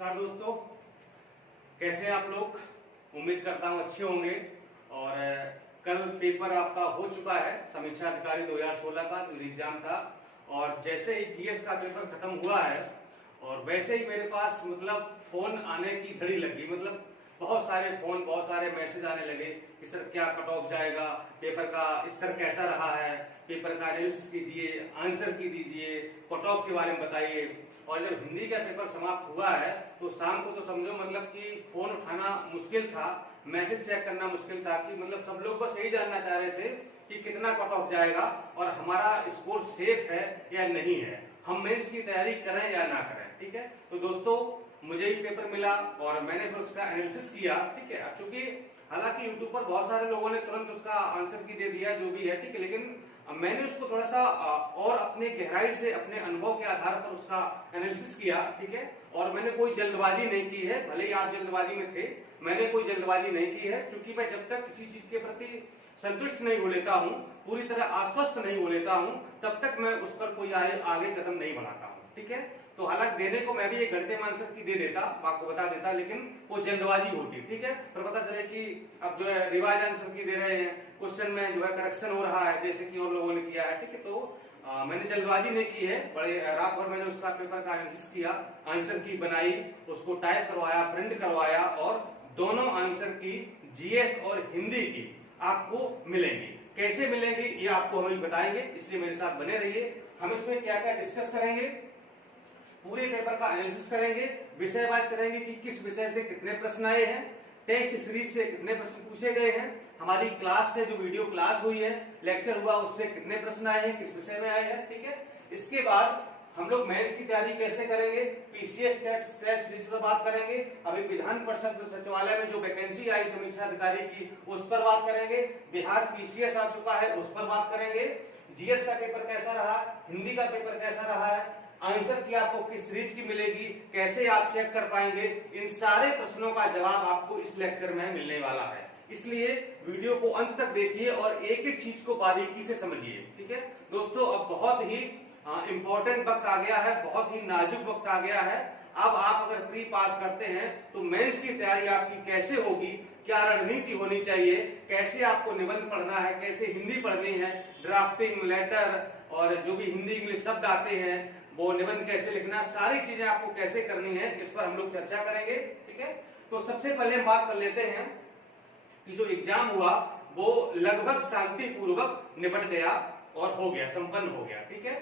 नमस्कार दोस्तों, कैसे हैं आप लोग। उम्मीद करता हूं अच्छे होंगे। और कल पेपर आपका हो चुका है, समीक्षा अधिकारी 2016 का जो एग्जाम था। और जैसे ही जीएस का पेपर खत्म हुआ है और वैसे ही मेरे पास फोन आने की झड़ी लग गई। बहुत सारे फोन, बहुत सारे मैसेज आने लगे कि सर क्या कट ऑफ जाएगा, पेपर का स्तर कैसा रहा है, पेपर का एनालिसिस कीजिए, आंसर की दीजिए, कट ऑफ के बारे में बताइए। और जब हिंदी का पेपर समाप्त हुआ है तो शाम को तो समझो कि फोन उठाना मुश्किल था, मैसेज चेक करना मुश्किल था कि सब लोग बस यही जानना चाह रहे थे कि कितना कट ऑफ जाएगा और हमारा स्कोर सेफ है या नहीं है, हम मेंस की तैयारी करें या ना करें। ठीक है, तो दोस्तों मुझे ही पेपर मिला और मैंने फिर उसका एनालिसिस किया। ठीक है, चूंकि हालांकि यूट्यूब पर बहुत सारे लोगों ने तुरंत उसका आंसर की दे दिया जो भी है, ठीक है, लेकिन मैंने उसको थोड़ा सा और अपने गहराई से, अपने अनुभव के आधार पर उसका एनालिसिस किया। ठीक है, और मैंने कोई जल्दबाजी नहीं की है, भले ही आप जल्दबाजी में थे, मैंने कोई जल्दबाजी नहीं की है, क्योंकि मैं जब तक किसी चीज के प्रति संतुष्ट नहीं हो लेता हूं, पूरी तरह आश्वस्त नहीं हो लेता हूं, तब तक मैं उस पर कोई आगे कदम नहीं बढ़ाता हूं। ठीक है, तो हालांकि देने को मैं भी 1 घंटे में आंसर की दे देता, आपको बता देता, लेकिन वो जल्दबाजी होती। ठीक है, पर पता चले कि अब जो है रिवाइज आंसर की दे रहे हैं, क्वेश्चन में जो है करेक्शन हो रहा है जैसे कि और लोगों ने किया है। ठीक है, तो मैंने जल्दबाजी नहीं की है, बड़े रात भर मैंने उसका पेपर का एनालिसिस किया, आंसर की बनाई, उसको टाइप करवाया, प्रिंट करवाया, और दोनों आंसर की जीएस और हिंदी की आपको मिलेंगी। कैसे मिलेंगी ये आपको हम बताएंगे, इसलिए मेरे साथ बने रहिए। हम इसमें क्या क्या डिस्कस करेंगे, पूरे पेपर का एनालिसिस करेंगे, विषयवार करेंगे कि किस विषय से कितने प्रश्न आए हैं, टेस्ट सीरीज से कितने प्रश्न पूछे गए हैं, हमारी क्लास से जो वीडियो क्लास हुई है, लेक्चर हुआ, उससे कितने प्रश्न आए हैं, किस विषय में आए हैं। ठीक है, इसके बाद हम लोग मेंस की तैयारी कैसे करेंगे, पीसीएस टेस्ट सीरीज पर बात करेंगे, अभी विधान परिषद सचिवालय में जो वैकेंसी आई समीक्षा अधिकारी की उस पर बात करेंगे, बिहार पीसीएस आ चुका है उस पर बात करेंगे, जीएस का पेपर कैसा रहा, हिंदी का पेपर कैसा रहा है, आंसर की आपको किस सीरीज की मिलेगी, कैसे आप चेक कर पाएंगे, इन सारे प्रश्नों का जवाब आपको इस लेक्चर में मिलने वाला है। इसलिए वीडियो को अंत तक देखिए और एक एक चीज को बारीकी से समझिए। ठीक है दोस्तों, अब बहुत ही इंपॉर्टेंट वक्त आ गया है, बहुत ही नाजुक वक्त आ गया है। अब आप अगर प्री पास करते हैं तो मेंस की तैयारी आपकी कैसे होगी, क्या रणनीति होनी चाहिए, कैसे आपको निबंध पढ़ना है, कैसे हिंदी पढ़नी है, ड्राफ्टिंग, लेटर और जो भी हिंदी इंग्लिश शब्द आते हैं वो निबंध कैसे लिखना, सारी चीजें आपको कैसे करनी है, इस पर हम लोग चर्चा करेंगे। ठीक है, तो सबसे पहले हम बात कर लेते हैं कि जो एग्जाम हुआ वो लगभग शांतिपूर्वक निपट गया और हो गया, संपन्न हो गया। ठीक है,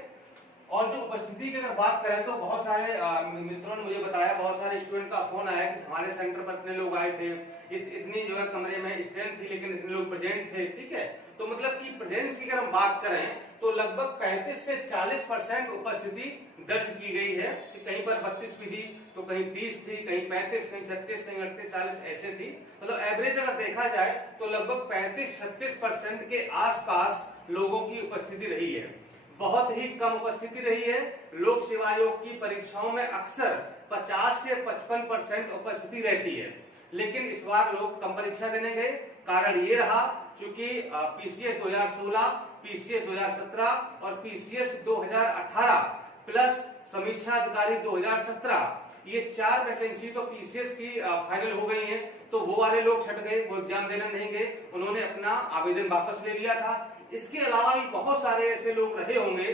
और जो उपस्थिति की अगर बात करें तो बहुत सारे मित्रों ने मुझे बताया, बहुत सारे स्टूडेंट का फोन आया कि हमारे सेंटर पर इतने लोग आए थे, इतनी जो है कमरे में स्ट्रेंथ थी, लेकिन इतने लोग प्रेजेंट थे। ठीक है, तो कि प्रेजेंस की अगर हम बात करें तो लगभग 35 से 40% उपस्थिति दर्ज की गई है। कि कहीं पर 32 भी थी, तो कहीं 30 थी, कहीं 35, कहीं 36, कहीं 38, 40 ऐसे थी। एवरेज अगर देखा जाए तो लगभग 35-36% के आसपास लोगों की उपस्थिति रही है। बहुत ही कम उपस्थिति रही है। लोक सेवा आयोग की परीक्षाओं में अक्सर 50 से 55% उपस्थिति रहती है, लेकिन इस बार लोग कम परीक्षा देने गए। कारण ये रहा चूंकि पीसीएस 2016, पीसीएस 2017 और पीसीएस 2018 प्लस समीक्षा अधिकारी 2017, ये 4 वैकेंसी तो पीसीएस की फाइनल हो गई हैं, तो वो वाले लोग छट गए, वो एग्जाम देने नहीं गए, उन्होंने अपना आवेदन वापस ले लिया था। इसके अलावा भी बहुत सारे ऐसे लोग रहे होंगे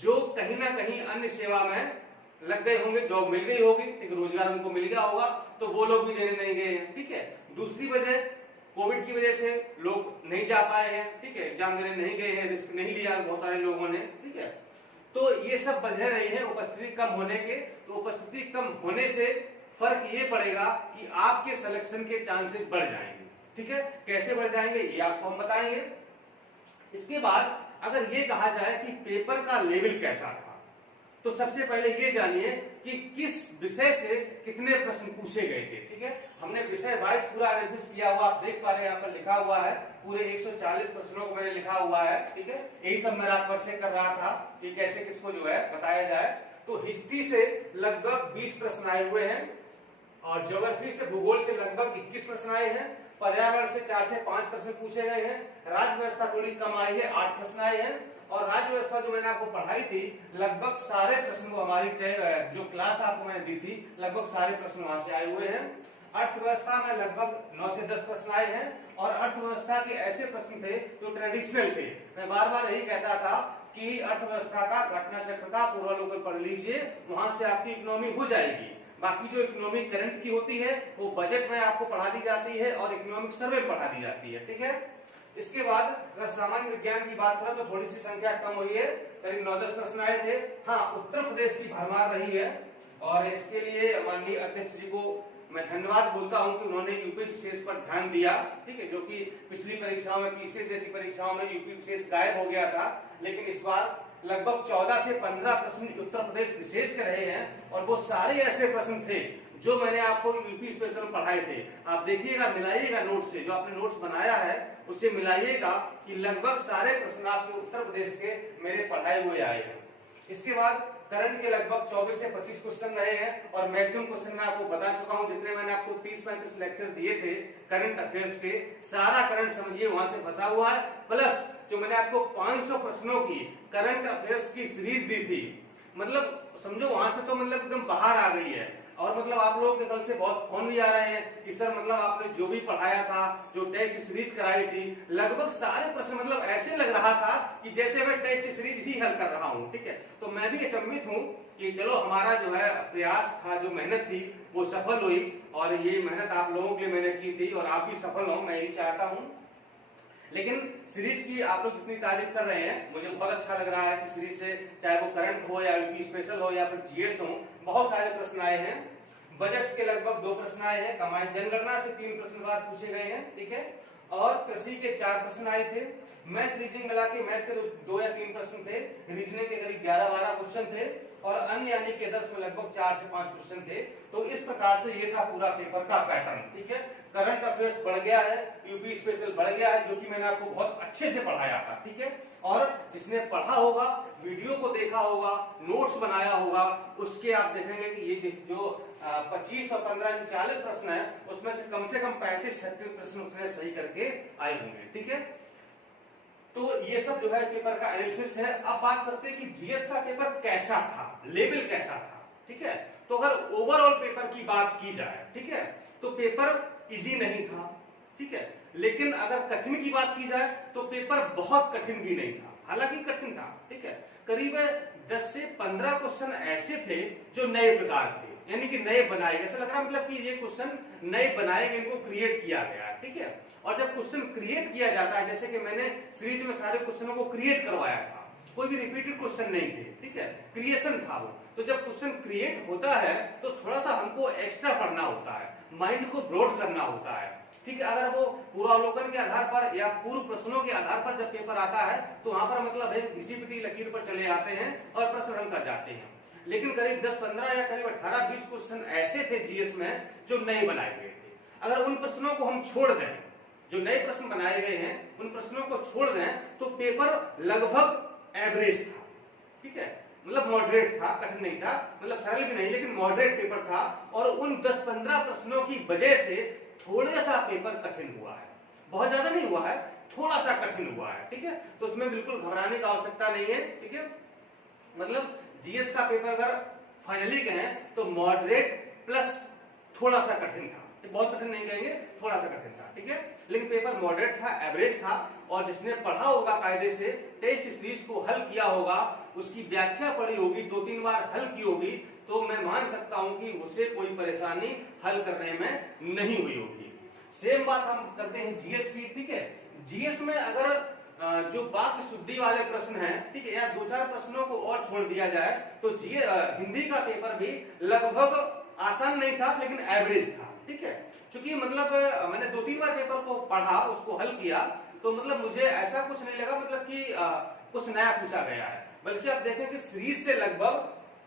जो कहीं ना कहीं अन्य सेवा में लग गए होंगे, जॉब मिल गई होगी, ठीक, रोजगार उनको मिल गया होगा, तो वो लोग भी देने नहीं गए हैं। ठीक है, दूसरी वजह कोविड की वजह से लोग नहीं जा पाए हैं। ठीक है, एग्जाम देने नहीं गए हैं, रिस्क नहीं लिया बहुत सारे लोगों ने। ठीक है, तो ये सब वजह रही है उपस्थिति कम होने के। तो उपस्थिति कम होने से फर्क ये पड़ेगा कि आपके सिलेक्शन के चांसेस बढ़ जाएंगे। ठीक है, कैसे बढ़ जाएंगे ये आपको हम बताएंगे। इसके बाद अगर ये कहा जाए कि पेपर का लेवल कैसा था, तो सबसे पहले ये जानिए कि किस विषय से कितने प्रश्न पूछे गए थे। ठीक है, हमने विषय वाइज पूरा एनालिसिस किया हुआ, आप देख पा रहे हैं यहाँ पर लिखा हुआ है, पूरे 140 प्रश्नों को मैंने लिखा हुआ है। ठीक है, यही सब मैं रात भर से कर रहा था कि कैसे किसको जो है बताया जाए। तो हिस्ट्री से लगभग 20 प्रश्न आए हुए हैं, और ज्योग्राफी से, भूगोल से लगभग 21 प्रश्न आए हैं, पर्यावरण से 4 से 5 प्रश्न पूछे गए हैं, राज्य व्यवस्था थोड़ी कम आई है, 8 प्रश्न आए हैं, और राज्य व्यवस्था जो मैंने आपको पढ़ाई थी, लगभग सारे प्रश्न को हमारी जो क्लास आपको मैंने दी थी, लगभग सारे प्रश्न वहां से आए हुए हैं। अर्थव्यवस्था में लगभग 9 से 10 प्रश्न आए हैं और अर्थव्यवस्था के ऐसे प्रश्न थे जो ट्रेडिशनल थे। मैं बार बार यही कहता था कि अर्थव्यवस्था का घटना चक्र का पूर्वावलोकन पढ़ लीजिए, वहां से आपकी इकोनॉमी हो जाएगी। बाकी जो इकोनॉमिक करंट की होती है वो बजट में आपको पढ़ा दी जाती है और इकोनॉमिक सर्वे पढ़ा दी जाती है, ठीक है। इसके बाद अगर सामान्य विज्ञान की बात करें तो थोड़ी सी संख्या कम हुई है, करीब 9-10 प्रश्न आए थे। हाँ, उत्तर प्रदेश की भरमार रही है और इसके लिए माननीय अध्यक्ष जी को मैं धन्यवाद बोलता हूं कि उन्होंने यूपी विशेष पर ध्यान दिया, ठीक है। जो कि पिछली परीक्षाओं में, पीसीएस जैसी परीक्षाओं में यूपी विशेष गायब हो गया था, लेकिन इस बार लगभग 14 से 15 प्रश्न उत्तर प्रदेश विशेष के रहे हैं और वो सारे ऐसे प्रश्न थे जो मैंने आपको यूपी स्पेशल में पढ़ाए थे। आप देखिएगा, मिलाइएगा नोट से, जो आपने नोट्स बनाया है उससे मिलाइएगा कि लगभग सारे प्रश्न आपके उत्तर प्रदेश के मेरे पढ़ाए हुए आए हैं। इसके बाद करंट के लगभग 24 से 25 क्वेश्चन रहे हैं और मैक्सिमम क्वेश्चन मैं आपको बता चुका हूं। जितने मैंने आपको 30-35 लेक्चर दिए थे करंट अफेयर्स के, सारा करंट समझिए वहां से फंसा हुआ है। प्लस जो मैंने आपको 500 प्रश्नों की करंट अफेयर्स की सीरीज दी थी, मतलब समझो वहां से तो मतलब एकदम बाहर आ गई है। और मतलब आप लोगों के कल से बहुत फोन भी आ रहे हैं कि सर मतलब आपने जो भी पढ़ाया था, जो टेस्ट सीरीज कराई थी, लगभग सारे प्रश्न मतलब ऐसे लग रहा था कि जैसे मैं टेस्ट सीरीज ही हल कर रहा हूं, ठीक है। तो मैं भी अचंभित हूं कि चलो हमारा जो है प्रयास था, जो मेहनत थी वो सफल हुई और ये मेहनत आप लोगों के लिए मैंने की थी और आप भी सफल हो, मैं यही चाहता हूं। लेकिन सीरीज की आप लोग जितनी तारीफ कर रहे हैं, मुझे बहुत अच्छा लग रहा है कि सीरीज से चाहे वो करंट हो या यूपी स्पेशल हो या फिर जीएस हो, बहुत सारे प्रश्न आए हैं। बजट के लगभग 2 प्रश्न आए हैं, कमाई जनगणना से 3 प्रश्न बाद पूछे गए हैं, ठीक है। और कृषि के 4 प्रश्न आए थे। मैथ रीजनिंग मिला के मैथ के 2 या 3 प्रश्न थे, रीजनिंग के करीब 11-12 क्वेश्चन थे और अन्य यानी के दर्श में लगभग 4 से 5 क्वेश्चन थे। तो इस प्रकार से ये था पूरा पेपर का पैटर्न, ठीक है। करंट अफेयर्स बढ़ गया है, यूपी स्पेशल बढ़ गया है, जो कि मैंने आपको बहुत अच्छे से पढ़ाया था, ठीक है। और जिसने पढ़ा होगा, वीडियो को देखा होगा, नोट्स बनाया होगा, उसके आप देखेंगे कि ये जो 25 और 15 40 प्रश्न है, उसमें से कम 35-36 प्रश्न उसने सही करके आए होंगे, ठीक है। तो ये सब जो है पेपर का एनालिसिस है। अब बात करते हैं कि जीएस का पेपर कैसा था, लेवल कैसा था, ठीक है। तो अगर ओवरऑल पेपर की बात की जाए, ठीक है, तो पेपर इजी नहीं था, ठीक है। लेकिन अगर कठिन की बात की जाए तो पेपर बहुत कठिन भी नहीं था, हालांकि कठिन था, ठीक है। करीब 10 से 15 क्वेश्चन ऐसे थे जो नए प्रकार थे, यानी कि नए बनाए गए, ऐसा लग रहा मतलब कि ये क्वेश्चन नए बनाए गए, इनको क्रिएट किया गया है, ठीक है। और जब क्वेश्चन क्रिएट किया जाता है, जैसे कि मैंने सीरीज में सारे क्वेश्चनों को क्रिएट करवाया था, कोई भी रिपीटेड क्वेश्चन नहीं थे, ठीक है, क्रिएशन था वो। तो जब क्वेश्चन क्रिएट होता है तो थोड़ा सा हमको एक्स्ट्रा पढ़ना होता है, माइंड को ब्रॉड करना होता है, ठीक है। अगर वो पूर्वावलोकन के आधार पर या पूर्व प्रश्नों के आधार पर जब पेपर आता है तो वहां पर मतलब है घिसी-पिटी लकीर पर चले आते हैं और प्रश्न हल कर जाते हैं। लेकिन करीब 10-15 या करीब 18-20 क्वेश्चन ऐसे थे जीएस में जो नए बनाए गए थे। अगर उन प्रश्नों को हम छोड़ दें, जो नए प्रश्न बनाए गए हैं उन प्रश्नों को छोड़ दें, तो पेपर लगभग एवरेज था, ठीक है, मतलब मॉडरेट था, कठिन नहीं था, मतलब सरल भी नहीं, लेकिन मॉडरेट पेपर था। और उन 10-15 प्रश्नों की वजह से थोड़ा सा पेपर कठिन हुआ है, बहुत ज्यादा नहीं हुआ है, थोड़ा सा कठिन हुआ है, ठीक है। तो उसमें बिल्कुल घबराने की आवश्यकता नहीं है, ठीक है। मतलब जीएस का पेपर अगर फाइनली कहें तो मॉडरेट प्लस थोड़ा सा कठिन था, बहुत कठिन नहीं कहेंगे, थोड़ा सा कठिन था, ठीक है। लेकिन पेपर मॉडरेट था, एवरेज था। और जिसने पढ़ा होगा कायदे से, टेस्ट सीरीज को हल किया होगा, उसकी व्याख्या पढ़ी होगी, 2-3 बार हल की होगी, तो मैं मान सकता हूं कि उसे कोई परेशानी हल करने में नहीं हुई होगी। सेम बात हम करते हैं जीएस की, ठीक है। जीएस में अगर जो वाक्य शुद्धि वाले प्रश्न हैं, ठीक है, या 2-4 प्रश्नों को और छोड़ दिया जाए तो हिंदी का पेपर भी लगभग आसान नहीं था, लेकिन एवरेज था, ठीक है। क्योंकि मतलब मैंने 2-3 बार पेपर को पढ़ा, उसको हल किया, तो मतलब मुझे ऐसा कुछ नहीं लगा मतलब कि कुछ नया पूछा गया है। बल्कि आप देखें कि सीरीज से लगभग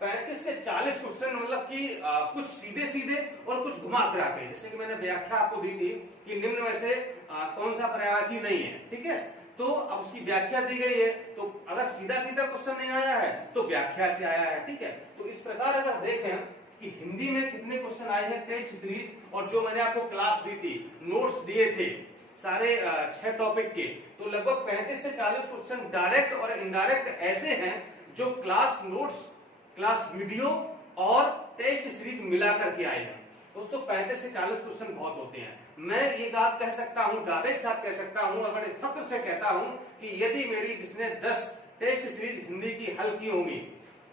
35 से 40 क्वेश्चन मतलब कि कुछ सीधे सीधे और कुछ घुमा फिरा के, जैसे कि मैंने व्याख्या आपको दी थी कि निम्न में से कौन सा पर्यायवाची नहीं है, ठीक है। तो अब उसकी व्याख्या दी गई है, तो अगर सीधा सीधा क्वेश्चन नहीं आया है तो व्याख्या से आया है, ठीक है। तो इस प्रकार अगर देखें कि हिंदी में कितने क्वेश्चन आए हैं टेस्ट सीरीज, और जो मैंने आपको क्लास दी थी, नोट्स दिए थे, सारे 6 टॉपिक के, तो लगभग 35 से 40 क्वेश्चन डायरेक्ट और इनडायरेक्ट ऐसे हैं जो क्लास नोट्स, क्लास वीडियो और टेस्ट सीरीज मिलाकर के आए हैं। दोस्तों 35 से 40 क्वेश्चन बहुत होते हैं। मैं ये बात कह सकता हूं, दावे के साथ कह सकता हूं और बड़े फख्र से कहता हूं कि यदि मेरी जिसने 10 टेस्ट सीरीज हिंदी की हल की होंगी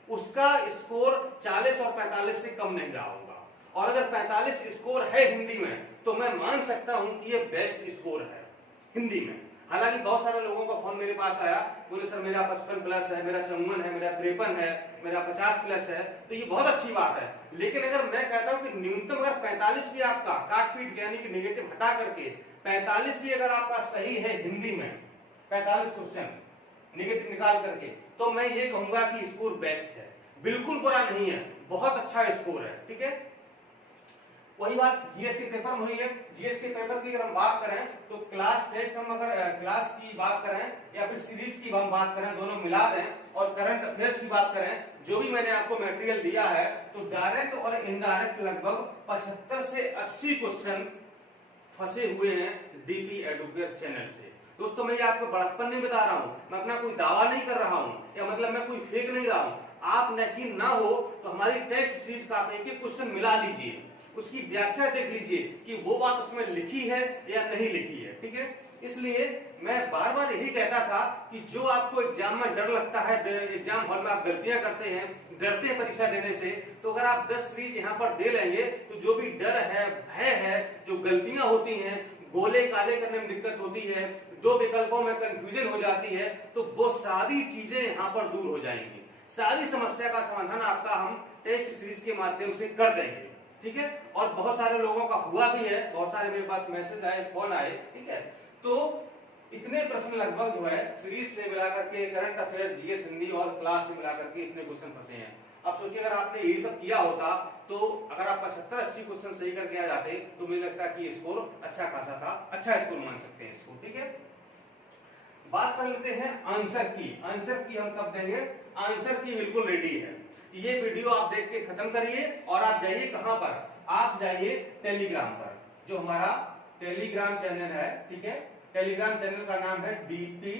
उसका स्कोर 40 और 45 से कम नहीं रहा होगा, और अगर 45 स्कोर है हिंदी में तो मैं मान सकता हूं कि ये बेस्ट स्कोर है हिंदी में। हालांकि बहुत सारे लोगों का फोन मेरे पास आया, बोले सर मेरा 55 प्लस है, मेरा 54 है, मेरा 53 है, मेरा 50 प्लस है, तो ये बहुत अच्छी बात है। लेकिन अगर मैं कहता हूं कि न्यूनतम अगर 45 भी आपका काट पीट यानी कि नेगेटिव हटा करके 45 भी अगर आपका सही है हिंदी में, 45 क्वेश्चन नेगेटिव निकाल करके, तो मैं ये कहूंगा कि स्कोर बेस्ट है, बिल्कुल बुरा नहीं है, बहुत अच्छा स्कोर है। ठीक है, वही बात जीएस के पेपर में हुई है। जीएस के पेपर की अगर हम बात करें तो क्लास टेस्ट हम अगर क्लास की बात करें या फिर सीरीज की हम बात करें, दोनों मिला दें, और करंट अफेयर्स की बात करें, जो भी मैंने आपको मटेरियल दिया है, तो डायरेक्ट और इनडायरेक्ट लगभग 75 से 80 क्वेश्चन फंसे हुए हैं डीपी एडुकेयर चैनल से। दोस्तों मैं ये आपको बड़प्पन नहीं बता रहा हूं, मैं अपना कोई दावा नहीं कर रहा हूं, या मतलब मैं कोई फेक नहीं रहा हूं। आप यकीन ना हो तो हमारी टेस्ट सीरीज का आप एक क्वेश्चन मिला लीजिए, उसकी व्याख्या देख लीजिए कि वो बात उसमें लिखी है या नहीं लिखी है। ठीक है, इसलिए मैं बार बार यही कहता था कि जो आपको एग्जाम में डर लगता है, एग्जाम हॉल में आप गलतियां करते हैं, डरते हैं परीक्षा देने से, तो अगर आप 10 सीरीज यहाँ पर दे लेंगे तो जो भी डर है, भय है, जो गलतियां होती हैं, गोले काले करने में दिक्कत होती है, 2 विकल्पों में कंफ्यूजन हो जाती है, तो वो सारी चीजें यहाँ पर दूर हो जाएंगी। सारी समस्या का समाधान आपका हम टेस्ट सीरीज के माध्यम से कर देंगे। ठीक है, और बहुत सारे लोगों का हुआ भी है, बहुत सारे मेरे पास मैसेज आए, फोन आए। ठीक है, तो इतने प्रश्न लगभग जो है सीरीज से मिलाकर के, करंट अफेयर, जीएस हिंदी और क्लास से मिलाकर के इतने क्वेश्चन फंसे हैं। अब सोचिए अगर आपने ये सब किया होता तो अगर आप 75-80 क्वेश्चन सही करके आ जाते तो मुझे लगता है कि स्कोर अच्छा खासा था, अच्छा स्कोर मान सकते हैं इसको। ठीक है, बात कर लेते हैं आंसर की। आंसर की हम कब देंगे? आंसर की बिल्कुल रेडी है। ये वीडियो आप देख के खत्म करिए और आप जाइए कहां पर? आप जाइए टेलीग्राम पर, जो हमारा टेलीग्राम चैनल है। ठीक है, टेलीग्राम चैनल का नाम है डीपी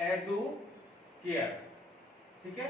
एडुकेयर। ठीक है,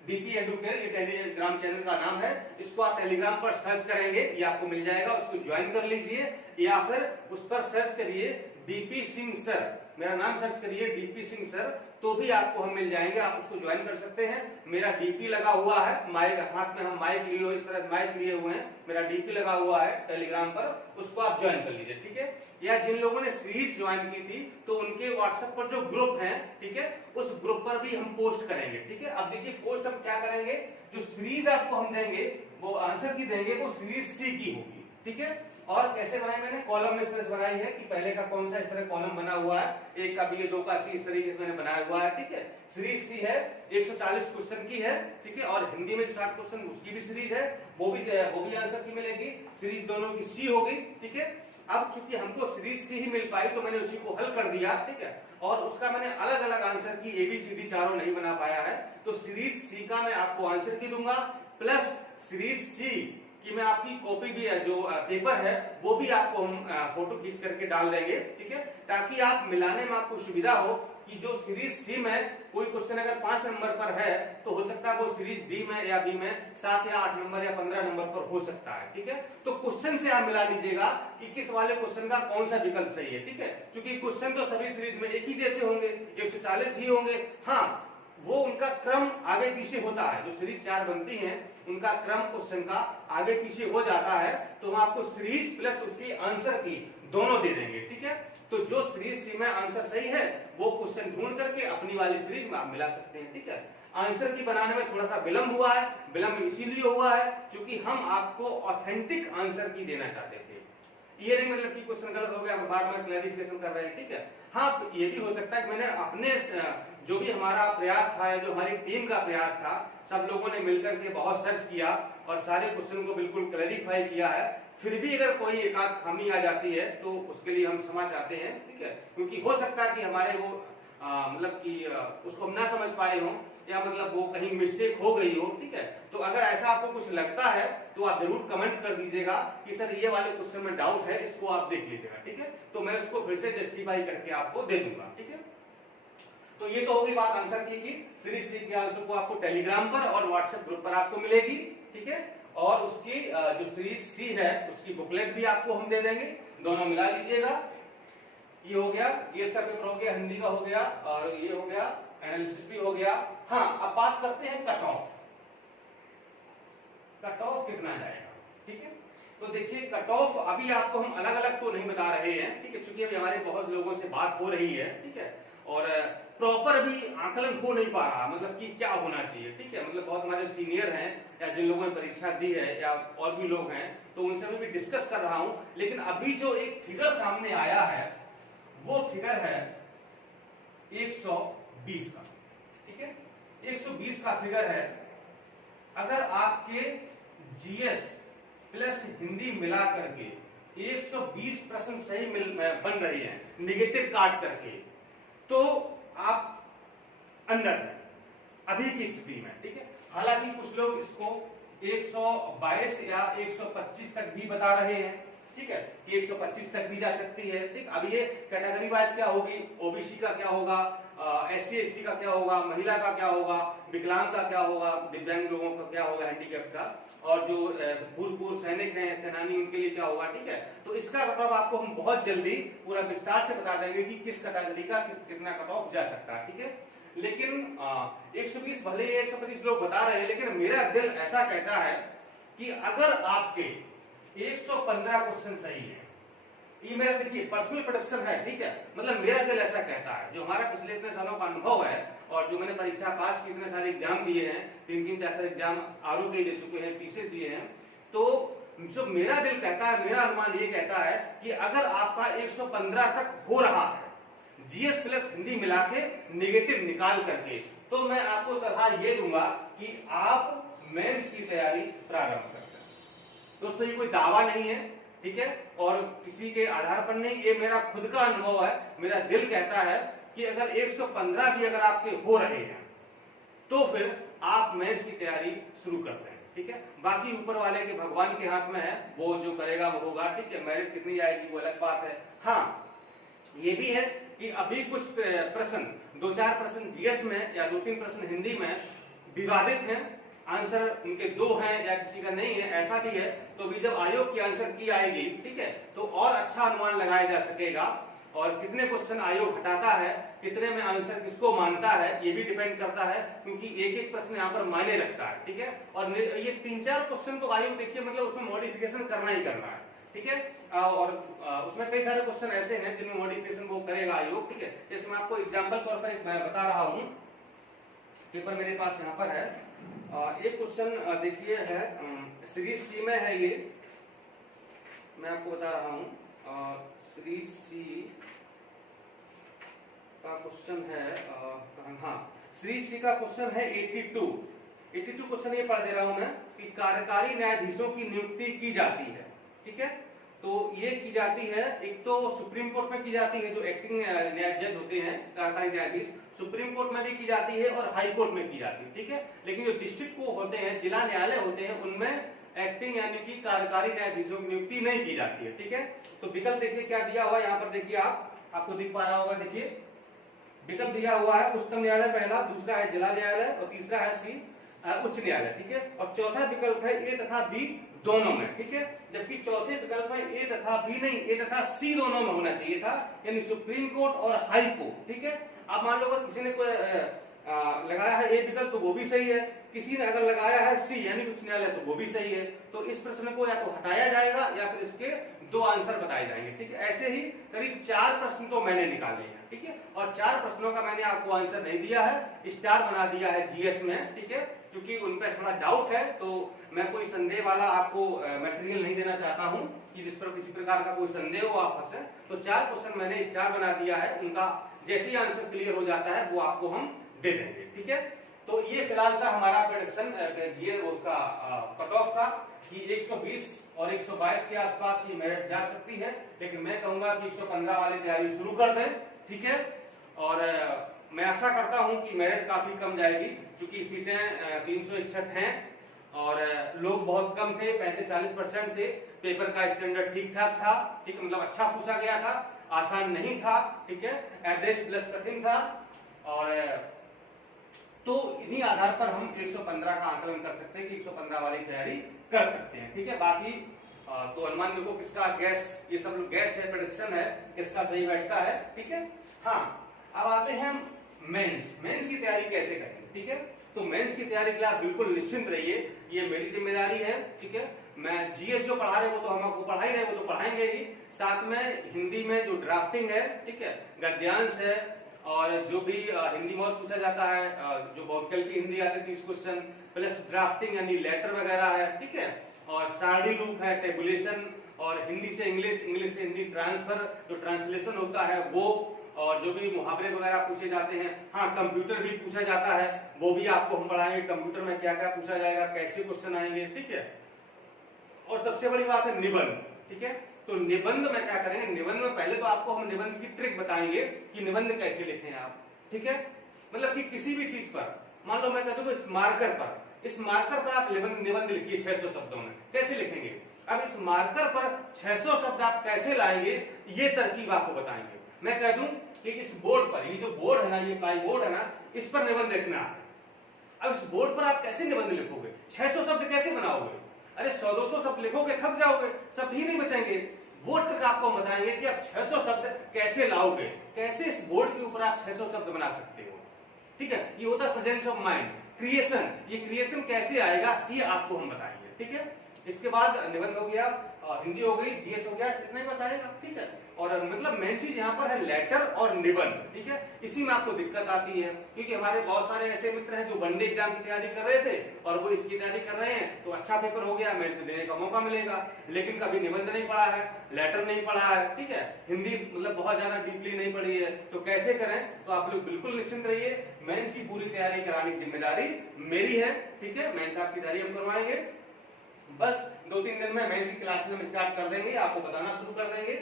डीपी एडुकेयर ये टेलीग्राम चैनल का नाम है। इसको आप टेलीग्राम पर सर्च करेंगे, ये आपको मिल जाएगा, उसको ज्वाइन कर लीजिए, या फिर उस पर सर्च करिए डीपी सिंह सर, मेरा नाम सर्च करिए डीपी सिंह सर, तो भी आपको हम मिल जाएंगे, आप उसको ज्वाइन कर सकते हैं। मेरा डीपी लगा हुआ है, माइक हाथ में हम माइक लिए हुए, इस तरह माइक लिए हुए हैं, मेरा डीपी लगा हुआ है टेलीग्राम पर, उसको आप ज्वाइन कर लीजिए। ठीक है, या जिन लोगों ने सीरीज ज्वाइन की थी तो उनके व्हाट्सएप पर जो ग्रुप है, ठीक है, उस ग्रुप पर भी हम पोस्ट करेंगे। ठीक है, अब देखिए पोस्ट हम क्या करेंगे, जो सीरीज आपको हम देंगे, वो आंसर की देंगे, वो सीरीज सी की होगी। ठीक है, और कैसे बनाई मैंने? कॉलम में इस तरह से बनाई है कि पहले का कौन सा इस तरह कॉलम बना हुआ है, एक का बी, 2 का सी, इस तरीके से मैंने बनाया हुआ है। ठीक है, सीरीज सी है, 140 क्वेश्चन की है। ठीक है, और हिंदी में जो 60 क्वेश्चन उसकी भी सीरीज है, वो भी आंसर की मिलेगी, सीरीज दोनों की सी होगी। ठीक है, अब चूंकि हमको सीरीज सी ही मिल पाई तो मैंने उसी को हल कर दिया। ठीक है, और उसका मैंने अलग अलग आंसर की ABCD चारों नहीं बना पाया है, तो सीरीज सी का मैं आपको आंसर की दूंगा, प्लस सीरीज सी कि मैं आपकी कॉपी भी है, जो पेपर है वो भी आपको हम फोटो खींच करके डाल देंगे। ठीक है, ताकि आप मिलाने में आपको सुविधा हो कि जो सीरीज सी में कोई क्वेश्चन अगर 5 नंबर पर है तो हो सकता है वो सीरीज डी में या बी में 7 या 8 नंबर या 15 नंबर पर हो सकता है। ठीक है, तो क्वेश्चन से आप मिला लीजिएगा कि किस वाले क्वेश्चन का कौन सा विकल्प सही है। ठीक है, क्योंकि क्वेश्चन तो सभी सीरीज में एक ही जैसे होंगे, 140 ही होंगे। हाँ, वो उनका क्रम आगे पीछे होता है, जो सीरीज 4 बनती हैं उनका क्रम क्वेश्चन का आगे पीछे हो जाता है, तो हम आपको सीरीज प्लस उसकी आंसर की दोनों दे देंगे। ठीक है, तो जो सीरीज सी में आंसर सही है वो क्वेश्चन ढूंढ करके अपनी वाली सीरीज में आप मिला सकते हैं। ठीक है, आंसर की बनाने में थोड़ा सा विलंब हुआ है, विलंब इसीलिए हुआ है क्योंकि हम आपको ऑथेंटिक आंसर की देना चाहते थे। ये नहीं मतलब कि क्वेश्चन गलत हो गया, हम बार बार क्लैरिफिकेशन कर रहे हैं। ठीक है, हाँ, ये भी हो सकता है कि मैंने अपने जो भी हमारा प्रयास था, जो हमारी टीम का प्रयास था, सब लोगों ने मिलकर के बहुत सर्च किया और सारे क्वेश्चन को बिल्कुल क्लैरिफाई किया है। फिर भी अगर कोई एक आध खामी आ जाती है तो उसके लिए हम क्षमा चाहते हैं। ठीक है, क्योंकि हो सकता है कि हमारे वो मतलब कि उसको हम ना समझ पाए हो, या मतलब वो कहीं मिस्टेक हो गई हो। ठीक है, तो अगर ऐसा आपको कुछ लगता है तो आप जरूर कमेंट कर दीजिएगा कि सर ये वाले क्वेश्चन में डाउट है, इसको आप देख लीजिएगा, ठीक है। तो मैं उसको फिर से जस्टिफाई करके आपको दे दूंगा, ठीक है। तो ये तो होगी बात आंसर की कि सीरीज सी के आंसर को आपको टेलीग्राम पर और व्हाट्सएप ग्रुप पर आपको मिलेगी, ठीक है। और उसकी जो सीरीज सी है उसकी बुकलेट भी आपको हम दे देंगे, दोनों मिला लीजिएगा। ये हो गया जीएस का पेपर हो गया, हिंदी का हो गया, और ये हो गया एनालिसिस भी हो गया। हाँ, अब बात करते हैं कट ऑफ। कट ऑफ कितना जाएगा, ठीक है। तो देखिए कट ऑफ अभी आपको हम अलग अलग तो नहीं बता रहे हैं, ठीक है, क्योंकि अभी हमारे बहुत लोगों से बात हो रही है, ठीक है, और प्रॉपर अभी आकलन हो नहीं पा रहा, मतलब कि क्या होना चाहिए, ठीक है। मतलब बहुत हमारे सीनियर हैं या जिन लोगों ने परीक्षा दी है या और भी लोग हैं, तो उनसे मैं भी डिस्कस कर रहा हूं। लेकिन अभी जो एक फिगर सामने आया है वो फिगर है 120 का, ठीक है। 120 का फिगर है। अगर आपके जीएस प्लस हिंदी मिला करके 120 प्रश्न सही बन रहे हैं निगेटिव काट करके, तो आप अंदर हैं अभी की स्थिति में, ठीक है। हालांकि कुछ लोग इसको 122 या 125 तक भी बता रहे हैं, ठीक है, कि 125 तक भी जा सकती है, ठीक। अब ये कैटेगरी वाइज क्या होगी, ओबीसी का क्या होगा, एससी एसटी का क्या होगा, महिला का क्या होगा, विकलांग का क्या होगा, दिव्यांग लोगों का क्या होगा, हैंडीकैप का, और जो भूतपूर्व सैनिक हैं, सेनानी, उनके लिए क्या होगा, ठीक है। तो इसका कट ऑफ आपको हम बहुत जल्दी पूरा विस्तार से बता देंगे कि किस कैटेगरी का कितना कट ऑफ जा सकता है, ठीक है। लेकिन 120 भले 125 लोग बता रहे हैं, लेकिन मेरा दिल ऐसा कहता है कि अगर आपके 115 क्वेश्चन सही है, ये मेरा देखिए पर्सनल प्रोडक्शन है, ठीक है, मतलब मेरा दिल ऐसा कहता है, जो हमारा पिछले इतने सालों का अनुभव है और जो मैंने परीक्षा पास की, इतने सारे एग्जाम दिए हैं, 3-3 4-4 एग्जाम आरओ के दे चुके हैं, पीसे दिए हैं, तो जो मेरा दिल कहता है, मेरा अनुमान ये कहता है कि अगर आपका 115 तक हो रहा है जीएस प्लस हिंदी मिला के निगेटिव निकाल करके, तो मैं आपको सलाह ये दूंगा कि आप मेंस की तैयारी प्रारंभ करें। दोस्तों ये कोई दावा नहीं है, ठीक है, और किसी के आधार पर नहीं, ये मेरा खुद का अनुभव है। मेरा दिल कहता है कि अगर 115 भी अगर आपके हो रहे हैं तो फिर आप मेंस की तैयारी शुरू करते हैं, ठीक है। बाकी ऊपर वाले के भगवान के हाथ में है, वो जो करेगा वो होगा, ठीक है। मेरिट कितनी आएगी वो अलग बात है। हाँ, ये भी है कि अभी कुछ प्रश्न 2-4 प्रश्न जीएस में या 2-3 प्रश्न हिंदी में विवादित हैं, आंसर उनके 2 हैं या किसी का नहीं है, ऐसा भी है। तो भी जब आयोग की आंसर की आएगी, ठीक है, तो और अच्छा अनुमान लगाया जा सकेगा। और कितने क्वेश्चन आयोग हटाता है, कितने में आंसर किसको मानता है, ये भी डिपेंड करता है, क्योंकि एक एक प्रश्न यहाँ पर मायने रखता है, ठीक है। और ये 3-4 क्वेश्चन तो आयोग देखिए मतलब उसमें मॉडिफिकेशन करना ही करना है, ठीक है। और उसमें कई सारे क्वेश्चन ऐसे हैं जिनमें मॉडिफिकेशन वो करेगा आयोग, ठीक है। जैसे मैं आपको एग्जाम्पल तौर पर एक बता रहा हूँ, पेपर मेरे पास यहाँ पर है। एक क्वेश्चन देखिए है, सीरीज सी में है, ये मैं आपको बता रहा हूँ। सीरीज सी का क्वेश्चन है, हाँ, सीरीज सी का क्वेश्चन है 82 क्वेश्चन ये पढ़ दे रहा हूं मैं कि कार्यकारी न्यायाधीशों की नियुक्ति की जाती है, ठीक है। तो ये की जाती है, एक तो सुप्रीम कोर्ट में की जाती है, जो एक्टिंग जज होते हैं कार्यकारी न्यायाधीश, सुप्रीम कोर्ट में भी की जाती है और हाई कोर्ट में की जाती है, ठीक है। लेकिन जो डिस्ट्रिक्ट कोर्ट होते हैं, जिला न्यायालय होते हैं, उनमें एक्टिंग यानी कि कार्यकारी न्यायाधीशों की नियुक्ति नहीं की जाती है, ठीक है। तो विकल्प देखिए क्या दिया हुआ है यहाँ पर, देखिए आपको दिख पा रहा होगा, देखिए विकल्प दिया हुआ है उच्चतम न्यायालय पहला, दूसरा है जिला न्यायालय और तीसरा है सी उच्च न्यायालय, ठीक है। और चौथा विकल्प है ए तथा बी दोनों में, ठीक है। जबकि चौथे विकल्प में ए तथा बी नहीं, ए तथा सी दोनों में होना चाहिए था, यानी सुप्रीम कोर्ट और हाई कोर्ट, ठीक है। अब मान लो अगर किसी ने कोई लगाया है ए विकल्प तो वो भी सही है, किसी ने अगर लगाया है सी यानी उच्च न्यायालय तो वो भी सही है। तो इस प्रश्न को या तो हटाया जाएगा या फिर इसके 2 आंसर बताए जाएंगे, ठीक है। ऐसे ही करीब 4 प्रश्न तो मैंने निकाले हैं, ठीक है। और 4 प्रश्नों का मैंने आपको आंसर नहीं दिया है, स्टार बना दिया है जीएस में, ठीक है, क्योंकि उन पर थोड़ा डाउट है। तो मैं कोई संदेह वाला आपको मटेरियल नहीं देना चाहता हूं कि जिस पर किसी प्रकार का कोई संदेह हो आप फंसे। तो 4 क्वेश्चन मैंने स्टार बना दिया है, उनका जैसे ही आंसर क्लियर हो जाता है वो आपको हम दे देंगे, ठीक है। तो ये फिलहाल था हमारा प्रेडिक्शन जीएस उसका कट ऑफ था कि 120 और 122 के आसपास ये मेरिट जा सकती है, लेकिन मैं कहूंगा कि 115 वाली तैयारी शुरू कर दें, ठीक है। और मैं आशा करता हूं कि मेरिट काफी कम जाएगी, क्योंकि सीटें 361 हैं और लोग बहुत कम थे, 35-40% थे। पेपर का स्टैंडर्ड ठीक ठाक था, ठीक है, मतलब अच्छा पूछा गया था, आसान नहीं था, ठीक है, एवरेज प्लस कठिन था। और तो इन्हीं आधार पर हम 115 का आकलन कर सकते हैं कि 115 वाली तैयारी कर सकते हैं, ठीक है। बाकी तो अनुमान देखो किसका गैस, ये सब गैस है, प्रेडिक्शन है, किसका सही बैठता है, ठीक है। हाँ, अब आते हैं मेंस की तैयारी कैसे करें, ठीक है। तो मेंस की तैयारी के लिए आप बिल्कुल निश्चिंत रहिए, ये मेरी जिम्मेदारी है, ठीक है। मैं जीएस जो पढ़ा रहे वो तो हम आपको पढ़ा ही रहे, वो तो पढ़ाएंगे ही, साथ में हिंदी में जो ड्राफ्टिंग है, ठीक है, गद्यांश है, और जो भी हिंदी में पूछा जाता है, जो बहुत कल की हिंदी आती थी 30 क्वेश्चन, प्लस ड्राफ्टिंग यानी लेटर वगैरह है, ठीक है, और सारणी रूप है, टेबुलेशन, और हिंदी से इंग्लिश, इंग्लिश से हिंदी ट्रांसफर जो ट्रांसलेशन होता है वो, और जो भी मुहावरे वगैरह पूछे जाते हैं। हाँ, कंप्यूटर भी पूछा जाता है, वो भी आपको हम पढ़ाएंगे, कंप्यूटर में क्या क्या पूछा जाएगा, कैसे क्वेश्चन आएंगे, ठीक है। और सबसे बड़ी बात है निबंध, ठीक है। तो निबंध में क्या करेंगे, निबंध में पहले तो आपको हम निबंध की ट्रिक बताएंगे कि निबंध कैसे लिखें आप, ठीक है। मतलब कि किसी भी चीज पर, मान लो मैं कहता हूँ इस मार्कर पर आप निबंध लिखिए 600 शब्दों में, कैसे लिखेंगे। अब इस मार्कर पर 600 शब्द आप कैसे लाएंगे, ये तरकीब आपको बताएंगे। मैं कह दूं कि इस बोर्ड पर, ये जो बोर्ड है ना, ये प्लाई बोर्ड है ना, इस पर निबंध लिखना है। अब इस बोर्ड पर आप कैसे निबंध लिखोगे, 600 शब्द कैसे बनाओगे, अरे 100-200 शब्द लिखोगे, थक जाओगे, शब्द ही नहीं बचेंगे। वो ट्रिक आपको बताएंगे कि आप 600 शब्द कैसे लाओगे, कैसे इस बोर्ड के ऊपर आप 600 शब्द बना सकते हो, ठीक है। ये होता है प्रेजेंस ऑफ माइंड, क्रिएशन। ये क्रिएशन कैसे आएगा ये आपको हम बताएंगे, ठीक है। इसके बाद निबंध हो गया, हिंदी हो गई, जीएस हो गया, इतना ही बस आएगा, ठीक है। और मतलब मेन चीज यहाँ पर है लेटर और निबंध, ठीक है। इसी में आपको दिक्कत आती है, क्योंकि हमारे बहुत सारे ऐसे मित्र हैं जो वनडे एग्जाम की तैयारी कर रहे थे और वो इसकी तैयारी कर रहे हैं, तो अच्छा पेपर हो गया, मेंस देने का मौका मिलेगा, लेकिन कभी निबंध नहीं पढ़ा है, लेटर नहीं पढ़ा है, ठीक है, हिंदी मतलब बहुत ज्यादा डीपली नहीं पढ़ी है, तो कैसे करें। तो आप लोग बिल्कुल निश्चिंत रहिए, मेंस की पूरी तैयारी कराने की जिम्मेदारी मेरी है, ठीक है। मेंस आपकी तैयारी हम करवाएंगे, बस 2-3 दिन में मेंस की क्लासेस हम स्टार्ट कर देंगे, आपको बताना शुरू कर देंगे।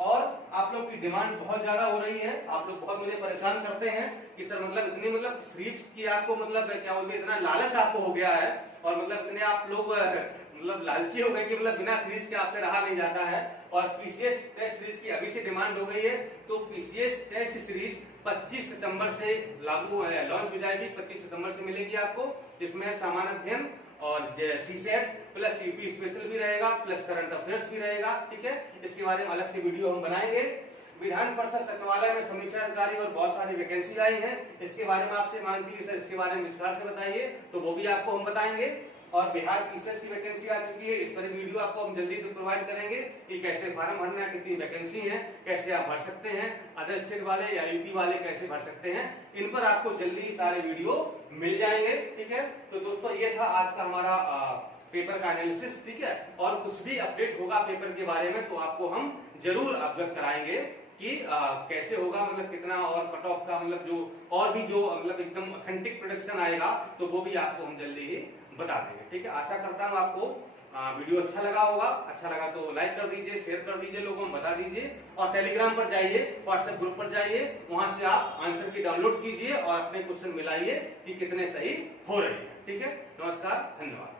और आप लोग की डिमांड बहुत ज्यादा हो रही है, आप लोग बहुत मुझे परेशान करते हैं कि सर मतलब इतनी मतलब सीरीज की आपको मतलब क्या बोलते हैं, इतना लालच आपको हो गया है, और मतलब इतने आप लोग मतलब लालची हो गए कि मतलब बिना सीरीज के आपसे रहा नहीं जाता है। और पीसीएस टेस्ट सीरीज की अभी से डिमांड हो गई है, तो पीसीएस टेस्ट सीरीज 25 सितंबर से लागू लॉन्च हो जाएगी, 25 सितंबर से मिलेगी आपको, जिसमें सामान्य अध्ययन और सीसेट प्लस यूपी स्पेशल भी रहेगा, प्लस करंट अफेयर्स भी रहेगा, ठीक है। इसके बारे में अलग से वीडियो हम बनाएंगे। विधान परिषद सचिवालय में समीक्षा अधिकारी और बहुत सारी वैकेंसी आई है, इसके बारे में आपसे मांग की सर इसके बारे में विस्तार से बताइए, तो वो भी आपको हम बताएंगे। और बिहार पीसीएस की वैकेंसी आ चुकी है, इस पर वीडियो आपको हम जल्दी से प्रोवाइड करेंगे कि कैसे फॉर्म भरना है, कितनी वैकेंसी है, कैसे आप भर सकते हैं, अदर स्टेट वाले या यूपी वाले कैसे भर सकते हैं, इन पर आपको जल्दी ही सारे वीडियो मिल जाएंगे, ठीक है। तो दोस्तों ये था आज का हमारा पेपर का एनालिसिस, ठीक है। और कुछ भी अपडेट होगा पेपर के बारे में तो आपको हम जरूर अवगत कराएंगे कि कैसे होगा, मतलब कितना और कट ऑफ का मतलब जो और भी जो मतलब एकदम ऑथेंटिक प्रोडक्शन आएगा, तो वो भी आपको हम जल्दी ही बता देंगे, ठीक है। आशा करता हूँ आपको वीडियो अच्छा लगा होगा, अच्छा लगा तो लाइक कर दीजिए, शेयर कर दीजिए, लोगों को बता दीजिए, और टेलीग्राम पर जाइए, व्हाट्सएप ग्रुप पर जाइए, वहां से आप आंसर की डाउनलोड कीजिए और अपने क्वेश्चन मिलाइए कि कितने सही हो रहे हैं, ठीक है। नमस्कार, धन्यवाद।